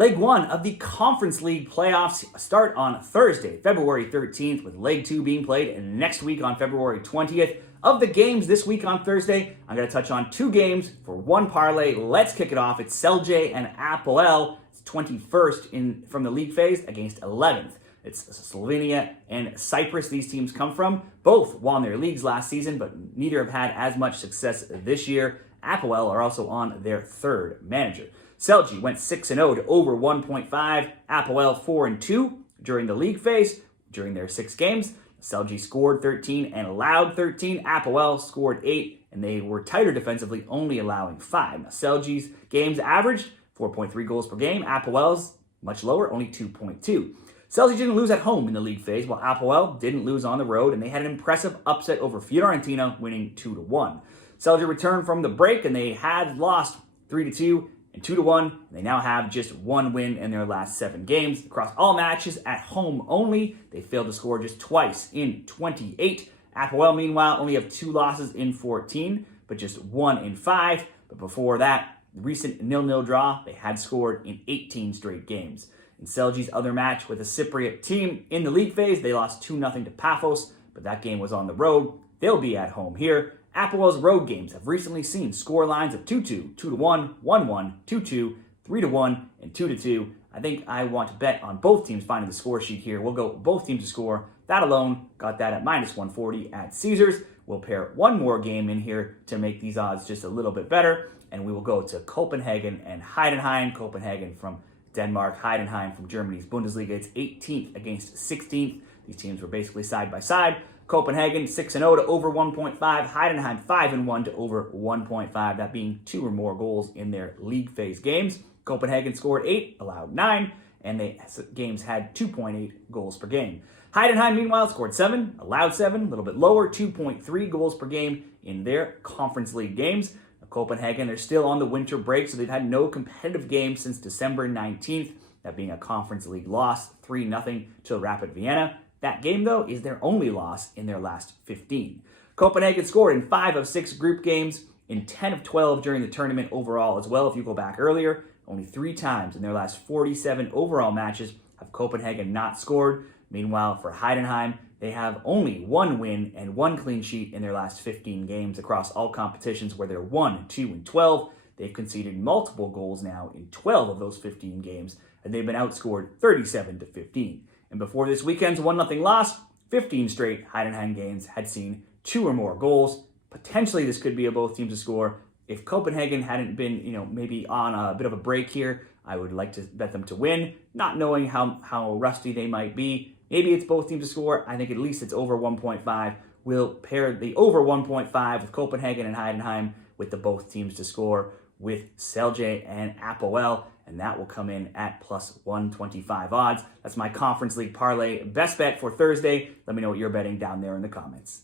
Leg 1 of the Conference League playoffs start on Thursday, February 13th, with Leg 2 being played next week on February 20th. Of the games this week on Thursday, I'm going to touch on two games for one parlay. Let's kick it off. It's Celje and APOEL. It's 21st from the league phase against 11th. It's Slovenia and Cyprus these teams come from. Both won their leagues last season, but neither have had as much success this year. APOEL are also on their third manager. Celje went 6-0 to over 1.5. APOEL 4-2 during the league phase. During their 6 games, Celje scored 13 and allowed 13. APOEL scored 8, and they were tighter defensively, only allowing 5. Now, Celje's games averaged 4.3 goals per game. APOEL's much lower, only 2.2. Celje didn't lose at home in the league phase, while APOEL didn't lose on the road, and they had an impressive upset over Fiorentina, winning 2-1. Celje returned from the break, and they had lost 3-2 and 2-1. And they now have just one win in their last 7 games. Across all matches at home only, they failed to score just twice in 28. APOEL, meanwhile, only have 2 losses in 14, but just 1 in 5. But before that, the recent 0-0 draw, they had scored in 18 straight games. In Celje's other match with a Cypriot team in the league phase, they lost 2-0 to Pafos, but that game was on the road. They'll be at home here. APOEL's road games have recently seen score lines of 2-2, 2-1, 1-1, 2-2, 3-1, and 2-2. I think I want to bet on both teams finding the score sheet here. We'll go both teams to score. That alone got that at -140 at Caesars. We'll pair one more game in here to make these odds just a little bit better, and we will go to Copenhagen and Heidenheim. Copenhagen from Denmark, Heidenheim from Germany's Bundesliga. It's 18th against 16th. These teams were basically side by side. Copenhagen 6-0 to over 1.5. Heidenheim 5-1 to over 1.5. That being 2 or more goals in their league phase games. Copenhagen scored 8, allowed 9, and the games had 2.8 goals per game. Heidenheim, meanwhile, scored 7, allowed 7, a little bit lower, 2.3 goals per game in their Conference League games. Copenhagen, they're still on the winter break, so they've had no competitive games since December 19th, that being a Conference League loss, 3-0 to Rapid Vienna. That game, though, is their only loss in their last 15. Copenhagen scored in 5 of 6 group games, in 10 of 12 during the tournament overall as well. If you go back earlier, only 3 times in their last 47 overall matches have Copenhagen not scored. Meanwhile, for Heidenheim, they have only 1 win and 1 clean sheet in their last 15 games across all competitions, where they're 1, 2, and 12. They've conceded multiple goals now in 12 of those 15 games, and they've been outscored 37-15. And before this weekend's 1-0 loss, 15 straight Heidenheim games had seen 2 or more goals. Potentially, this could be a both teams to score. If Copenhagen hadn't been, maybe on a bit of a break here, I would like to bet them to win, not knowing how rusty they might be. Maybe it's both teams to score. I think at least it's over 1.5. We'll pair the over 1.5 with Copenhagen and Heidenheim with the both teams to score with Celje and APOEL, and that will come in at +125 odds. That's my Conference League parlay best bet for Thursday. Let me know what you're betting down there in the comments.